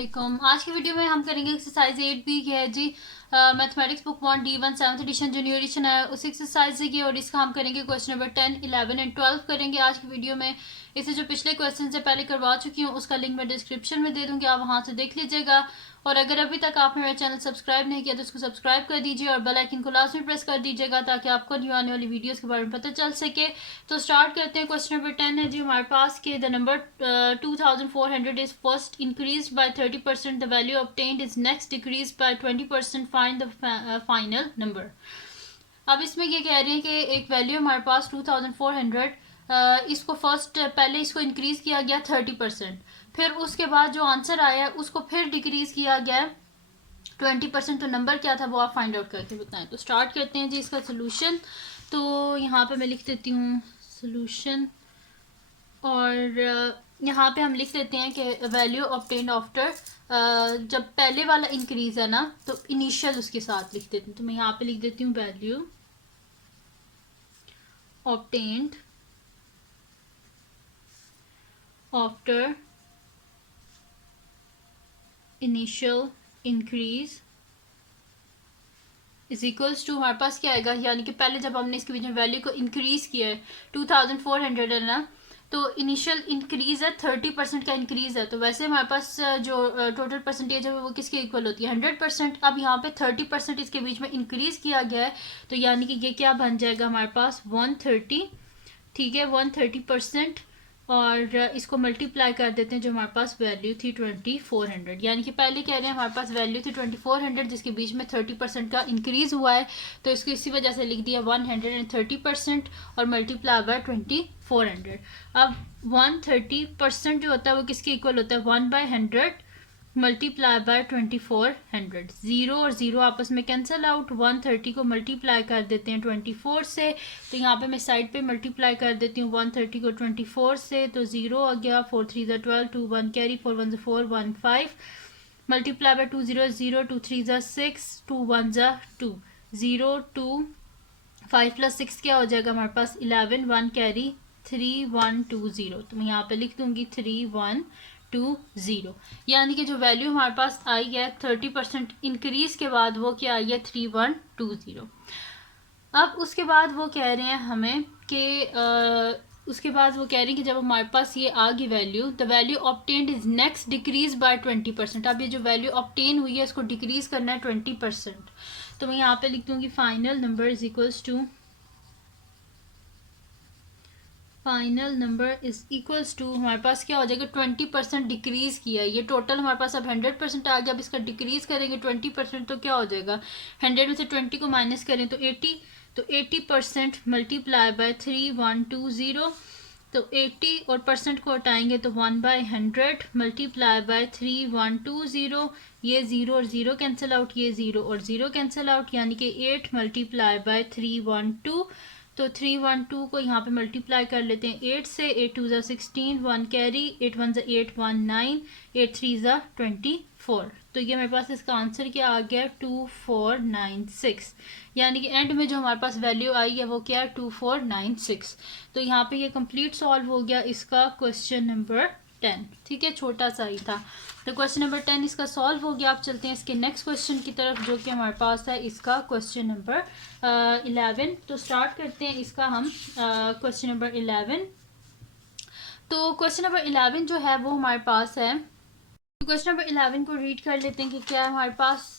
अस्सलाम। आज की वीडियो में हम करेंगे एक्सरसाइज 8B की है जी। Mathematics book 1 D1 7th edition junior edition है उस एक्सरसाइज की, और इसका हम करेंगे क्वेश्चन नंबर 10, 11 एंड 12 करेंगे आज की वीडियो में। इसे जो पिछले क्वेश्चन से पहले करवा चुकी हूँ उसका लिंक मैं डिस्क्रिप्शन में दे दूँगी, आप वहाँ से देख लीजिएगा। और अगर अभी तक आपने मेरा चैनल सब्सक्राइब नहीं किया तो उसको सब्सक्राइब कर दीजिए और बेल आइकन को लास्ट में प्रेस कर दीजिएगा ताकि आपको न्यू आने वाली वीडियोस के बारे में पता चल सके। तो स्टार्ट करते हैं। क्वेश्चन नंबर 10 है जी हमारे पास के the number 2400 is first increase by 30%, the value obtained is next decrease by 20%, find the final number. अब इसमें ये कह रहे हैं कि एक वैल्यू हमारे पास 2400, इसको फर्स्ट पहले इसको इंक्रीज किया गया 30%, फिर उसके बाद जो आंसर आया है उसको फिर डिक्रीज किया गया 20%। तो नंबर क्या था वो आप फाइंड आउट करके बताएं। तो स्टार्ट करते हैं जी इसका सोल्यूशन। तो यहाँ पे मैं लिख देती हूँ सोल्यूशन, और यहाँ पे हम लिख देते हैं कि वैल्यू ऑब्टेन्ड आफ्टर, जब पहले वाला इंक्रीज है ना तो इनिशियल उसके साथ लिख देती हूँ। तो मैं यहाँ पे लिख देती हूँ value obtained after initial increase is equals to, हमारे पास क्या आएगा, यानी कि पहले जब हमने इसके बीच में वैल्यू को इंक्रीज किया है 2400 है ना, तो इनिशियल इंक्रीज है 30% का इंक्रीज है। तो वैसे हमारे पास जो टोटल परसेंटेज है वो किसके इक्वल होती है 100%। अब यहाँ पे 30% इसके बीच में इंक्रीज किया गया है, तो यानी कि ये क्या बन जाएगा हमारे पास 130। ठीक है 130%, और इसको मल्टीप्लाई कर देते हैं जो हमारे पास वैल्यू थी 2400, यानी कि पहले कह रहे हैं हमारे पास वैल्यू थी 2400 जिसके बीच में 30% का इंक्रीज हुआ है, तो इसको इसी वजह से लिख दिया 130% और मल्टीप्लाई बाय 2400। अब 130% जो होता है वो किसके इक्वल होता है 1/100 मल्टीप्लाई बाय 2400। जीरो और जीरो आपस में कैंसिल आउट, 130 को मल्टीप्लाई कर देते हैं 24 से, तो यहाँ पे मैं साइड पे मल्टीप्लाई कर देती हूँ 130 को 24 से, तो जीरो आ गया, 4 3 ज़ा 12, 2 1 कैरी, 4 1 ज़ा 4 1 5 मल्टीप्लाई बाय 2 0 0, 2 3 ज़ा 6, 2 1 ज़ा 2, 0 2 5 प्लस 6 क्या हो जाएगा हमारे पास 11, 1 कैरी 3 1 2 0। तो मैं यहाँ पे लिख दूंगी 3 1 2 0, यानी कि जो वैल्यू हमारे पास आई है 30% इंक्रीज के बाद वो क्या आई है 3 1 2 0। अब उसके बाद वो कह रहे हैं हमें कि उसके बाद वो कह रहे हैं कि जब हमारे पास ये आ गई value, the value obtained is next decrease by 20%। अब ये जो वैल्यू ऑब्टेन हुई है इसको डिक्रीज करना है 20%। तो मैं यहाँ पे लिख दूंगी final number is equals to, final number is equals to हमारे पास क्या हो जाएगा 20% डिक्रीज किया है, ये टोटल हमारे पास अब 100% आ गया। अब इसका डिक्रीज करेंगे 20% तो क्या हो जाएगा 100 में से 20 को माइनस करें तो 80, तो 80% मल्टीप्लाई बाय 3 1 2 0, तो 80 और परसेंट को हटाएंगे तो 1/100 मल्टीप्लाई बाय 3 1 2 0, ये जीरो और जीरो कैंसिल आउट, ये जीरो और जीरो कैंसिल आउट, यानी कि 8 मल्टीप्लाई बाय 3 1 2, तो 3 1 2 को यहाँ पे मल्टीप्लाई कर लेते हैं 8 से, 8 2 ज़ा 16, 1 कैरी, 8 1 ज़ा 8 1 9, 8 3 ज़ा 24। तो ये मेरे पास इसका आंसर क्या आ गया 2496, यानी कि एंड में जो हमारे पास वैल्यू आई है वो क्या है 2496। तो यहाँ पे ये कंप्लीट सॉल्व हो गया इसका क्वेश्चन नंबर 10। ठीक है, छोटा सा ही था। तो क्वेश्चन नंबर 10 इसका सॉल्व हो गया। आप चलते हैं इसके नेक्स्ट क्वेश्चन की तरफ जो कि हमारे पास है इसका क्वेश्चन नंबर 11। तो स्टार्ट करते हैं इसका हम क्वेश्चन नंबर 11। तो क्वेश्चन नंबर 11 जो है वो हमारे पास है, क्वेश्चन नंबर 11 को रीड कर लेते हैं कि क्या है हमारे पास।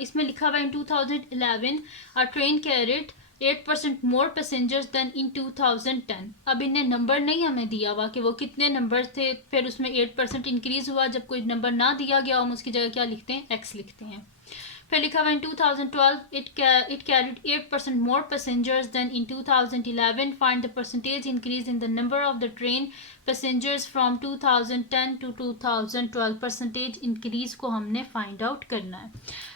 इसमें लिखा हुआ है in 2011 a train carried 8% more passengers than in 2010। अब इन्हें नंबर नहीं हमें दिया हुआ कि वो कितने नंबर थे, फिर उसमें 8% इंक्रीज हुआ। जब कोई नंबर ना दिया गया हम उसकी जगह क्या लिखते हैं एक्स लिखते हैं। फिर लिखा हुआ in 2012 it carried 8% more passengers than in 2011, find the percentage increase in the number of the train passengers from 2010 to 2012। Percentage increase को हमने फाइंड आउट करना है।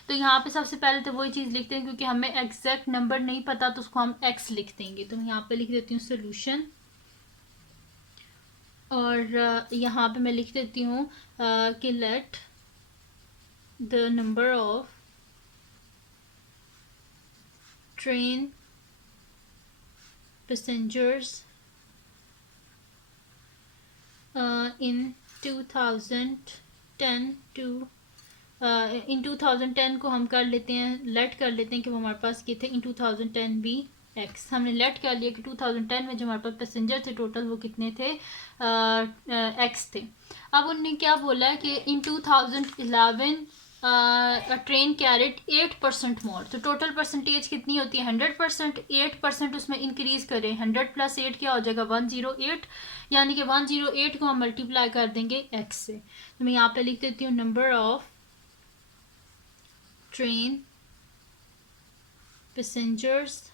तो यहाँ पे सबसे पहले तो वही चीज़ लिखते हैं, क्योंकि हमें एग्जैक्ट नंबर नहीं पता तो उसको हम एक्स लिख देंगे। तो मैं यहाँ पे लिख देती हूँ सोल्यूशन, और यहाँ पे मैं लिख देती हूँ कि let the number of train passengers in 2010 2010 to in 2010 को हम कर लेते हैं, लेट कर लेते हैं कि वो हमारे पास किए थे इन 2010 बी एक्स। हमने लेट कर लिया कि 2010 में जो हमारे पास पैसेंजर थे टोटल वो कितने थे, एक्स थे। अब उन्होंने क्या बोला है कि इन 2011 ट्रेन कैरेट 8% मोर, तो टोटल परसेंटेज कितनी होती है 100%, 8% उसमें इंक्रीज करें, 100 प्लस 8 क्या हो जाएगा 108, यानी कि 108 को हम मल्टीप्लाई कर देंगे एक्स से। तो मैं यहाँ पे लिख देती हूँ number of train passengers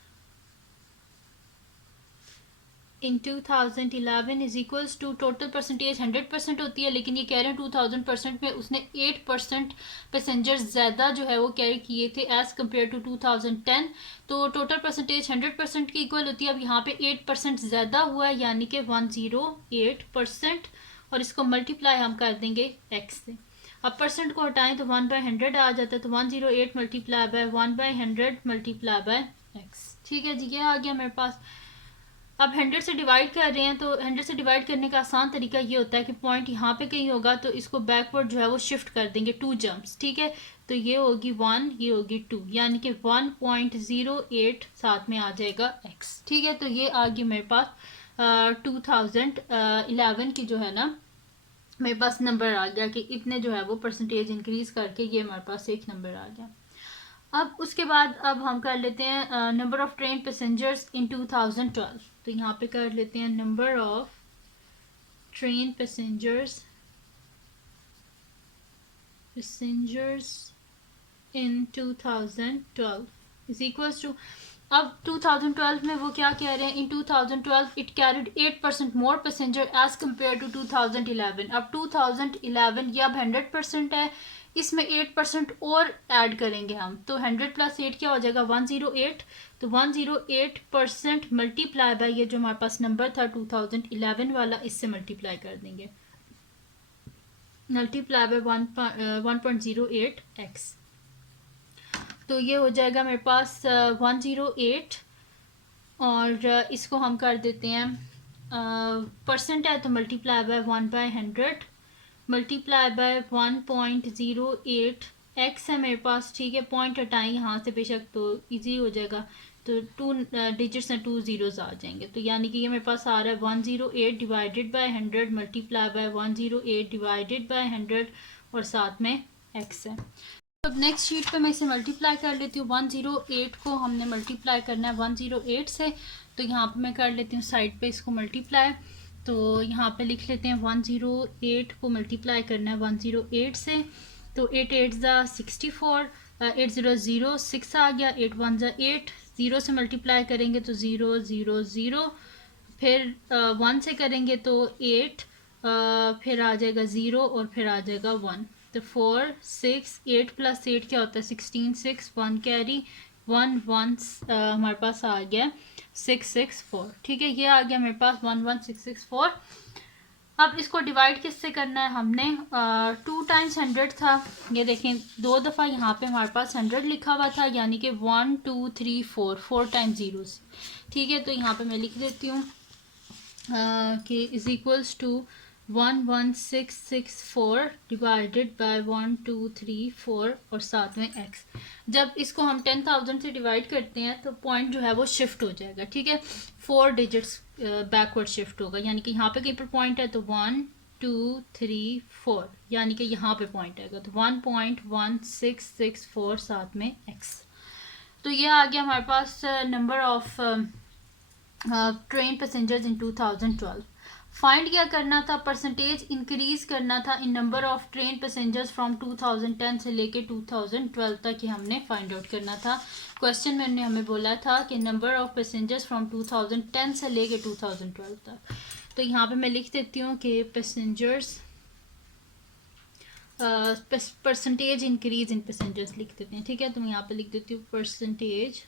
in 2011 is equals to, total percentage 100% होती है, लेकिन ये कह रहे हैं 2000% में उसने 8% पैसेंजर्स ज़्यादा जो है वो कैरी किए थे एज़ कम्पेयर टू 2010। तो टोटल परसेंटेज 100% की इक्वल होती है। अब यहाँ पे 8% ज़्यादा हुआ है, यानी कि 108%, और इसको मल्टीप्लाई हम कर देंगे एक्स से। अब परसेंट को हटाएं तो 1/100 आ जाता है, तो 108 multiply by 1/100 multiply by x. ठीक है जी, ये आ गया मेरे पास। अब 100 से डिवाइड कर रहे हैं, तो 100 से डिवाइड करने का आसान तरीका ये होता है कि पॉइंट यहाँ पे कहीं होगा तो इसको बैकवर्ड जो है वो शिफ्ट कर देंगे 2 जम्प्स। ठीक है, तो ये होगी 1, ये होगी 2, यानी कि 1.08 साथ में आ जाएगा x। ठीक है, तो ये आ गई मेरे पास 2011 की जो है ना मेरे पास नंबर आ गया कि इतने जो है वो परसेंटेज इंक्रीज करके ये हमारे पास एक नंबर आ गया। अब उसके बाद अब हम कर लेते हैं number of train passengers in 2012। तो यहाँ पे कर लेते हैं number of train passengers in 2012 is equals to, अब 2012 में वो क्या कह रहे हैं, in 2012 it carried 8% more passenger as compare to 2011। अब 2011 ये अब 100% है, इसमें 8% और ऐड करेंगे हम, तो 100 प्लस 8 क्या हो जाएगा 108। तो 108% मल्टीप्लाई बाय ये जो हमारे पास नंबर था 2011 वाला, इससे मल्टीप्लाई कर देंगे, मल्टीप्लाई बाय 1.08 एक्स। तो ये हो जाएगा मेरे पास 108, और इसको हम कर देते हैं परसेंट है तो multiply by 1/100 multiply by 1.08 x है मेरे पास। ठीक है, पॉइंट हटाएं यहाँ से बेशक तो इजी हो जाएगा, तो 2 डिजिट्स में 2 ज़ीरोज़ आ जाएंगे, तो यानी कि ये मेरे पास आ रहा है 108 divided by 100 multiply by 108 divided by 100 और साथ में एक्स है। अब नेक्स्ट शीट पे मैं इसे मल्टीप्लाई कर लेती हूँ। 108 को हमने मल्टीप्लाई करना है 108 से, तो यहाँ पे मैं कर लेती हूँ साइड पे इसको मल्टीप्लाई। तो यहाँ पे लिख लेते हैं 108 को मल्टीप्लाई करना है 108 से, तो 8 8 ज़ा 64, 8 0 0 6 आ गया, 8 1 ज़ा 8, 0 से मल्टीप्लाई करेंगे तो 0 0 0, फिर 1 से करेंगे तो 8, फिर आ जाएगा 0 और फिर आ जाएगा 1, तो 4 6 8 प्लस 8 क्या होता है 16, 6 1 कैरी 1 1 हमारे पास आ गया 664। ठीक है, ये आ गया मेरे पास 11664। अब इसको डिवाइड किससे करना है हमने, 2 टाइम्स 100 था, ये देखें 2 दफ़ा यहाँ पे हमारे पास 100 लिखा हुआ था, यानी कि 1 2 3 4 टाइम्स ज़ीरोस। ठीक है, तो यहाँ पे मैं लिख देती हूँ कि is equals to 11664 divided by 1 2 3 4 और साथ में x। जब इसको हम 10,000 से डिवाइड करते हैं तो पॉइंट जो है वो शिफ्ट हो जाएगा। ठीक है, 4 डिजिट्स बैकवर्ड शिफ्ट होगा, यानी कि यहाँ पे कहीं पर पॉइंट है तो 1 2 3 4, यानी कि यहाँ पे पॉइंट आएगा तो 1.1664 साथ में x। तो ये आ गया हमारे पास number of train passengers in 2012। Find क्या करना था, परसेंटेज इंक्रीज करना था in number of train passengers from 2010 से लेके 2012 तक ही हमने फाइंड आउट करना था। क्वेश्चन में उन्होंने हमें बोला था कि नंबर ऑफ पैसेंजर्स फ्रॉम 2010 से लेके 2012 तक। तो यहाँ पे मैं लिख देती हूँ कि पैसेंजर्स परसेंटेज इंक्रीज इन पैसेंजर्स लिख देते हैं। ठीक है, तो मैं यहाँ पे लिख देती हूँ percentage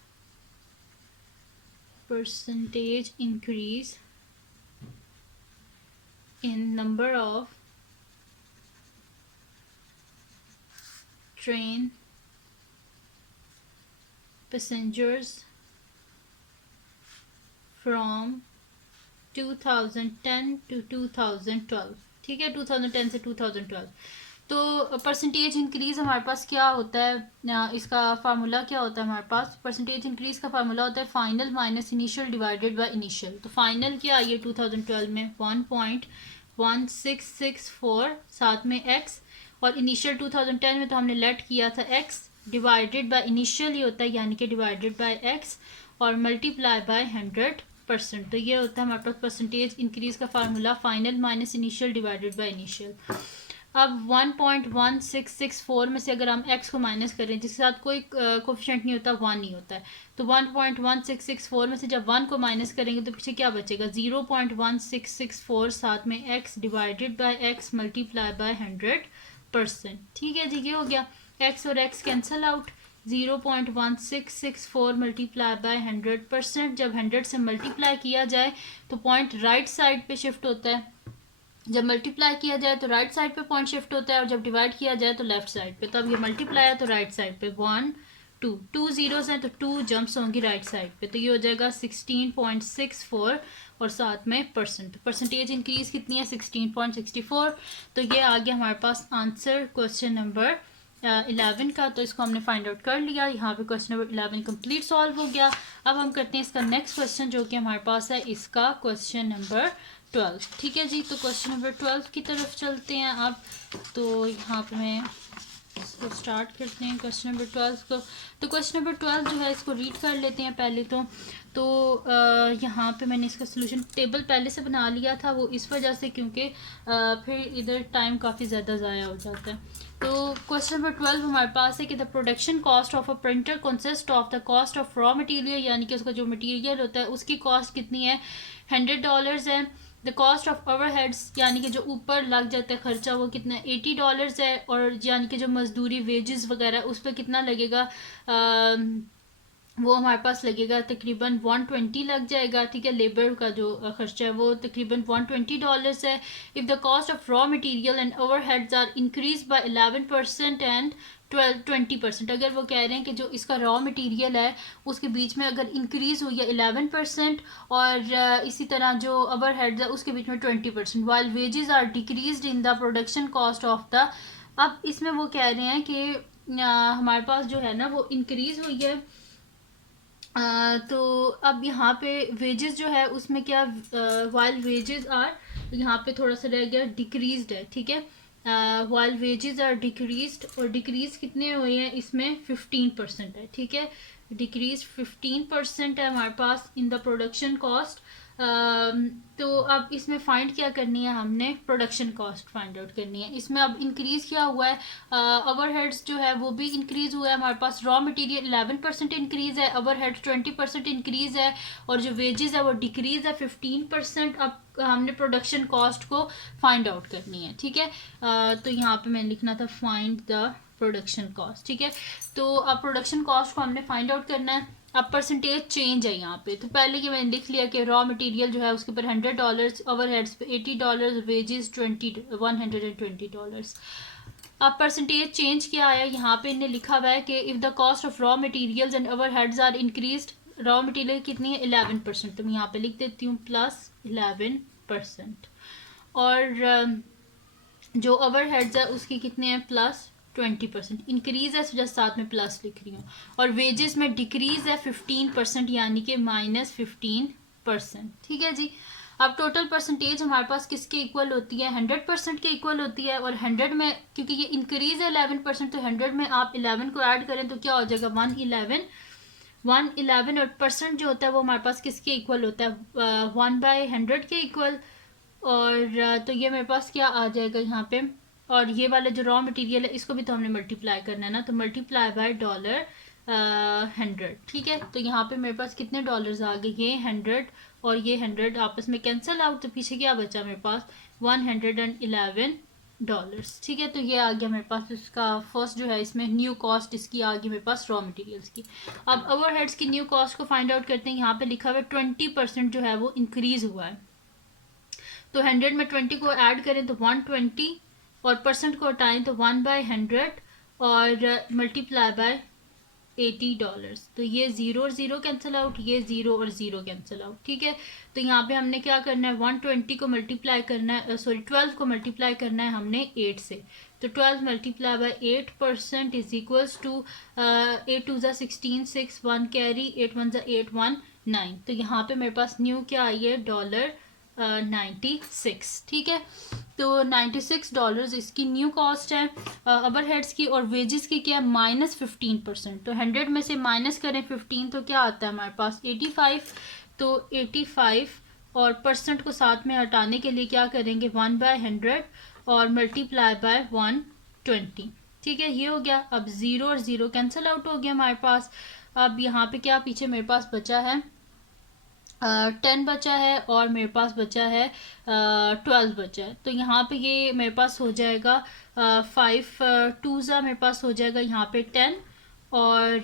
increase in number of train passengers from 2010 to 2012। ठीक है, 2010 से 2012। तो परसेंटेज इंक्रीज़ हमारे पास क्या होता है, इसका फार्मूला क्या होता है हमारे पास, परसेंटेज इंक्रीज़ का फार्मूला होता है final minus initial divided by initial. तो फाइनल क्या आई है 2012 में 1.1664 साथ में एक्स, और इनिशियल 2010 में तो हमने लेट किया था एक्स डिवाइडेड बाय इनिशियल ही होता है, यानी कि डिवाइडेड बाय एक्स और मल्टीप्लाई बाय 100%। तो ये होता है हमारे पास परसेंटेज इंक्रीज़ का formula final minus initial divided by initial. अब 1.1664 में से अगर हम x को माइनस करें जिसके साथ कोई कोफिशिएंट नहीं होता, 1 ही होता है, तो 1.1664 में से जब 1 को माइनस करेंगे तो पीछे क्या बचेगा, 0.1664 साथ में x divided by x multiply by 100%। ठीक है जी, ये हो गया, x और x cancel out, 0.1664 multiply by 100%। जब 100 से मल्टीप्लाई किया जाए तो पॉइंट राइट साइड पे शिफ्ट होता है, जब मल्टीप्लाई किया जाए तो राइट साइड पे पॉइंट शिफ्ट होता है, और जब डिवाइड किया जाए तो लेफ्ट साइड पे। तो अब ये मल्टीप्लाई है तो राइट साइड पे 1 2 जीरोस हैं तो 2 जंप्स होंगी राइट साइड पे, तो ये हो जाएगा 16.64 और साथ में परसेंट। परसेंटेज इंक्रीज कितनी है 16.64। तो ये आ गया हमारे पास आंसर क्वेश्चन नंबर 11 का। तो इसको हमने फाइंड आउट कर लिया, यहाँ पे क्वेश्चन नंबर 11 कंप्लीट सॉल्व हो गया। अब हम करते हैं इसका नेक्स्ट क्वेश्चन जो कि हमारे पास है इसका क्वेश्चन नंबर 12। ठीक है जी, तो क्वेश्चन नंबर 12 की तरफ चलते हैं अब। तो यहाँ पे मैं इसको स्टार्ट करते हैं क्वेश्चन नंबर 12 को। तो क्वेश्चन नंबर 12 जो है इसको रीड कर लेते हैं पहले तो यहाँ पे मैंने इसका सोल्यूशन टेबल पहले से बना लिया था, वो इस वजह से क्योंकि फिर इधर टाइम काफ़ी ज़्यादा ज़ाया हो जाता है। तो क्वेश्चन नंबर 12 हमारे पास है कि the production cost of a printer consist of the cost of raw material, यानी कि उसका जो मटेरियल होता है उसकी कॉस्ट कितनी है, $100 है। द कॉस्ट ऑफ ओवरहेड्स, यानी कि जो ऊपर लग जाता है खर्चा, वो कितना $80 है, और यानी कि जो मजदूरी वेजेस वगैरह उस पर कितना लगेगा, वो हमारे पास लगेगा तकरीबन 120 लग जाएगा। ठीक है, लेबर का जो खर्चा है वो तकरीबन $120 है। If the cost of raw material and overheads are increase by 11% and 20%, अगर वो कह रहे हैं कि जो इसका रॉ मटेरियल है उसके बीच में अगर इंक्रीज़ हुई है 11% और इसी तरह जो ओवरहेड्स है उसके बीच में 20%, while wages are decreased in the production cost of the. अब इसमें वो कह रहे हैं कि हमारे पास जो है ना वो इंक्रीज़ हुई है, तो अब यहाँ पे वेजेस जो है उसमें क्या, वाइल वेजेस आर, यहाँ पे थोड़ा सा रह गया डिक्रीज्ड है। ठीक है, वाइल वेजेस आर डिक्रीज्ड, और डिक्रीज कितने हुए हैं इसमें 15% है। ठीक है, डिक्रीज 15% है हमारे पास इन द प्रोडक्शन कॉस्ट। तो अब इसमें फाइंड क्या करनी है, हमने प्रोडक्शन कॉस्ट फाइंड आउट करनी है। इसमें अब इंक्रीज़ क्या हुआ है, ओवरहेड्स जो है वो भी इंक्रीज़ हुआ है हमारे पास, रॉ मटेरियल 11% इंक्रीज़ है, ओवरहेड्स 20% इंक्रीज़ है, और जो वेजेस है वो डिक्रीज़ है 15%। अब हमने प्रोडक्शन कॉस्ट को फाइंड आउट करनी है। ठीक है, तो यहाँ पे मैंने लिखना था फाइंड द प्रोडक्शन कॉस्ट। ठीक है, तो अब प्रोडक्शन कॉस्ट को हमने फाइंड आउट करना है। अब परसेंटेज चेंज है यहाँ पे, तो पहले ये मैंने लिख लिया कि रॉ मटेरियल जो है उसके ऊपर $100, ओवरहेड्स पे $80, वेजेस 120 $120। अब परसेंटेज चेंज क्या आया, यहाँ पे इन्हें लिखा हुआ है कि if the cost of raw materials and overheads are increased, raw material कितनी है 11%, तो मैं यहाँ पे लिख देती हूँ +11%, और जो ओवरहेड्स है उसकी कितने हैं +20%, इंक्रीज़ है जस्ट साथ में प्लस लिख रही हूँ, और वेजेस में डिक्रीज़ है 15%, यानी कि -15%। ठीक है जी, अब टोटल परसेंटेज हमारे पास किसके इक्वल होती है, 100% के इक्वल होती है, और 100 में क्योंकि ये इंक्रीज़ है 11%, तो 100 में आप 11 को ऐड करें तो क्या हो जाएगा 111 और परसेंट जो होता है वो हमारे पास किसके इक्वल होता है 1/100 के इक्वल। और तो ये मेरे पास क्या आ जाएगा यहाँ पे, और ये वाला जो रॉ मटेरियल है इसको भी तो हमने मल्टीप्लाई करना है ना, तो मल्टीप्लाई बाय $100। ठीक है, तो यहाँ पे मेरे पास कितने डॉलर्स आ गए, ये 100 और ये 100 आपस में कैंसिल आउट, तो पीछे क्या बचा मेरे पास $111। ठीक है, तो ये आ गया मेरे पास इसका फर्स्ट जो है, इसमें न्यू कॉस्ट इसकी आ गई मेरे पास रॉ मटेरियल्स की। अब ओवरहेड्स की न्यू कॉस्ट को फाइंड आउट करते हैं। यहाँ पे लिखा हुआ है 20% जो है वो इंक्रीज हुआ है, तो 100 में 20 को ऐड करें तो 120, और परसेंट को हटाएं तो 1/100 और मल्टीप्लाई बाय $80। तो ये ज़ीरो और ज़ीरो कैंसिल आउट, ये ज़ीरो और ज़ीरो कैंसिल आउट, ठीक है। तो यहाँ पे हमने क्या करना है, 120 को मल्टीप्लाई करना है, सॉरी 12 को मल्टीप्लाई करना है हमने 8 से। तो 12 multiply by 8% is equals to 8 2 ज़ा 16, 6 1 कैरी, 8 1 ज़ा 8 1 9। तो यहाँ पे मेरे पास न्यू क्या आई है, $96, ठीक है। तो $96 इसकी न्यू कॉस्ट है अबर हेड्स की, और वेजेस की क्या है, -15%। तो 100 में से माइनस करें 15 तो क्या आता है हमारे पास 85। तो 85 और परसेंट को साथ में हटाने के लिए क्या करेंगे, 1/100 और मल्टीप्लाई बाय 120, ठीक है। ये हो गया। अब ज़ीरो और ज़ीरो कैंसिल आउट हो गया हमारे पास। अब यहाँ पे क्या पीछे मेरे पास बचा है, 10 बचा है, और मेरे पास बचा है 12 बचा है। तो यहाँ पे ये मेरे पास हो जाएगा 5 2 ज़ा मेरे पास हो जाएगा यहाँ पे 10, और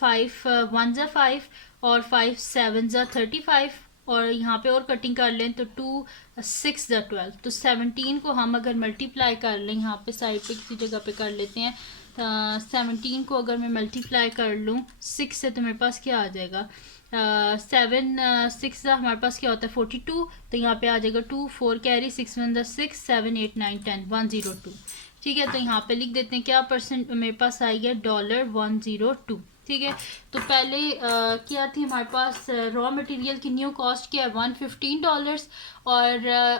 5 1 ज़ा 5, और 5 7 ज़ा 35, और यहाँ पे और कटिंग कर लें तो 2 6 ज़ा 12। तो 17 को हम अगर मल्टीप्लाई कर लें, यहाँ पे साइड पे किसी जगह पे कर लेते हैं, 17 को अगर मैं मल्टीप्लाई कर लूँ 6 से तो मेरे पास क्या आ जाएगा, 7 6 हमारे पास क्या होता है 42। तो यहाँ पे आ जाएगा 2 4 कैरी, 6 1 ज़ा 6 7 8 9 10 102, ठीक है। तो यहाँ पे लिख देते हैं क्या परसेंट मेरे पास आई है, $102, ठीक है। तो पहले क्या थी हमारे पास, रॉ मटेरियल की न्यू कॉस्ट क्या है, $115, और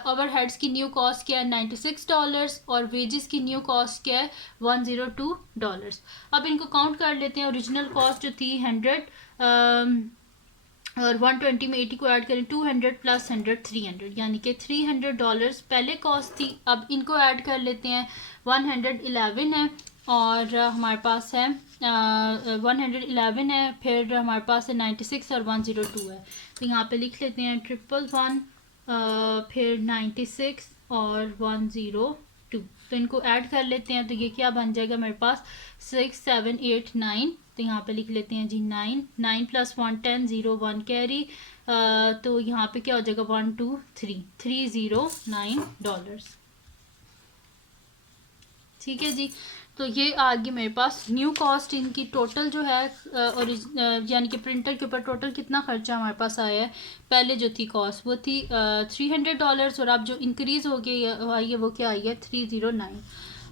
ओवर हेड्स की न्यू कॉस्ट क्या है, $96, और वेजेस की न्यू कॉस्ट क्या है, $102। अब इनको काउंट कर लेते हैं। ओरिजिनल कॉस्ट जो थी 100, और 120 में 80 को ऐड करें, 200 प्लस 100 300, यानी कि $300 पहले कॉस्ट थी। अब इनको ऐड कर लेते हैं, 111 है, और हमारे पास है 111 है, फिर हमारे पास है 96 और 102 है। तो यहाँ पे लिख लेते हैं 111 फिर 96 और 102। तो इनको ऐड कर लेते हैं, तो ये क्या बन जाएगा मेरे पास 6 7 8 9। तो यहाँ पे लिख लेते हैं जी 9 9 प्लस 1 10 0 1 कैरी, तो यहाँ पे क्या हो जाएगा 1 2 3 $309, ठीक है जी। तो ये आ गई मेरे पास न्यू कॉस्ट। इनकी टोटल जो है और यानी कि प्रिंटर के ऊपर टोटल कितना खर्चा हमारे पास आया है, पहले जो थी कॉस्ट वो थी $300, और अब जो इंक्रीज़ हो गई आई है वो क्या आई है 309।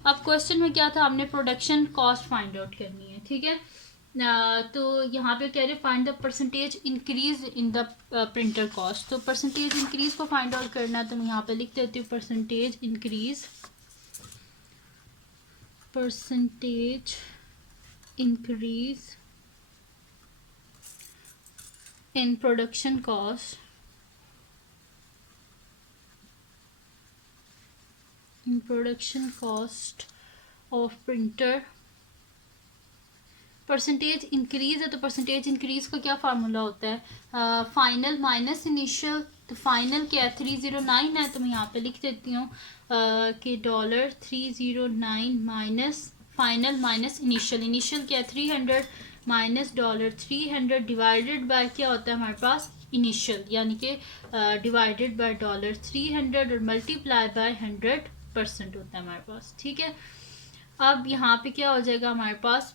अब क्वेश्चन में क्या था, हमने प्रोडक्शन कॉस्ट फाइंड आउट करनी है, ठीक है। तो यहाँ पे कह रहे find the percentage increase in the printer cost. तो परसेंटेज इंक्रीज को फाइंड आउट करना है, तो मैं यहाँ पे लिख देती हूँ percentage increase in production cost of printer. Percentage increase है, तो परसेंटेज इंक्रीज का क्या फार्मूला होता है, फाइनल माइनस इनिशियल। तो फाइनल क्या है 309 है, तो मैं यहाँ पे लिख देती हूँ कि $309 minus final minus initial. Initial क्या है 300 माइनस $300 डिवाइडेड बाय क्या होता है हमारे पास इनिशियल, यानी कि डिवाइडेड बाय $300 और मल्टीप्लाई बाय 100% होता है हमारे पास, ठीक है। अब यहाँ पे क्या हो जाएगा हमारे पास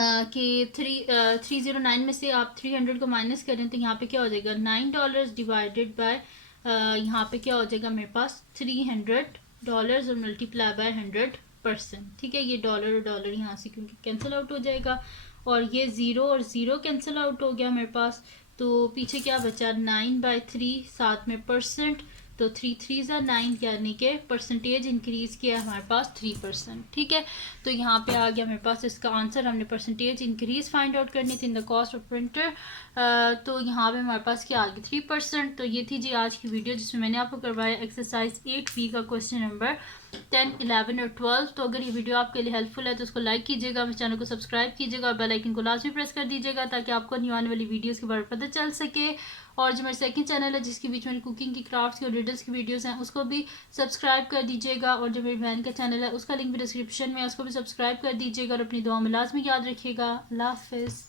कि 309 में से आप 300 को माइनस करें, तो यहाँ पे क्या हो जाएगा $9 डिवाइडेड बाय यहाँ पे क्या हो जाएगा मेरे पास $300 और मल्टीप्लाई बाय 100%, ठीक है। ये डॉलर और डॉलर यहाँ से क्योंकि कैंसिल आउट हो जाएगा, और ये ज़ीरो और ज़ीरो कैंसिल आउट हो गया मेरे पास। तो पीछे क्या बचा 9/3 साथ में परसेंट, तो 3 3 ज़ा 9, यानी कि परसेंटेज इंक्रीज़ किया हमारे पास 3%, ठीक है। तो यहाँ पे आ गया मेरे पास इसका आंसर। हमने परसेंटेज इंक्रीज़ फाइंड आउट करनी थी in the cost of printer. तो यहाँ पे हमारे पास क्या आ गया 3%। तो ये थी जी आज की वीडियो, जिसमें मैंने आपको करवाया एक्सरसाइज 8B का क्वेश्चन नंबर 10 11 और 12। तो अगर ये वीडियो आपके लिए हेल्पफुल है तो उसको लाइक कीजिएगा, मेरे चैनल को सब्सक्राइब कीजिएगा, और बेल आइकन को लाजमी प्रेस कर दीजिएगा ताकि आपको न्यू आने वाली वीडियोज़ के बारे में पता चल सके। और जो मेरा सेकंड चैनल है जिसके बीच में कुकिंग की, क्राफ्ट्स की और रिडल्स की वीडियोस हैं, उसको भी सब्सक्राइब कर दीजिएगा। और जो मेरी बहन का चैनल है उसका लिंक भी डिस्क्रिप्शन में है, उसको भी सब्सक्राइब कर दीजिएगा। और अपनी दुआ में लाजमी याद रखिएगा। अल्लाह हाफिज़।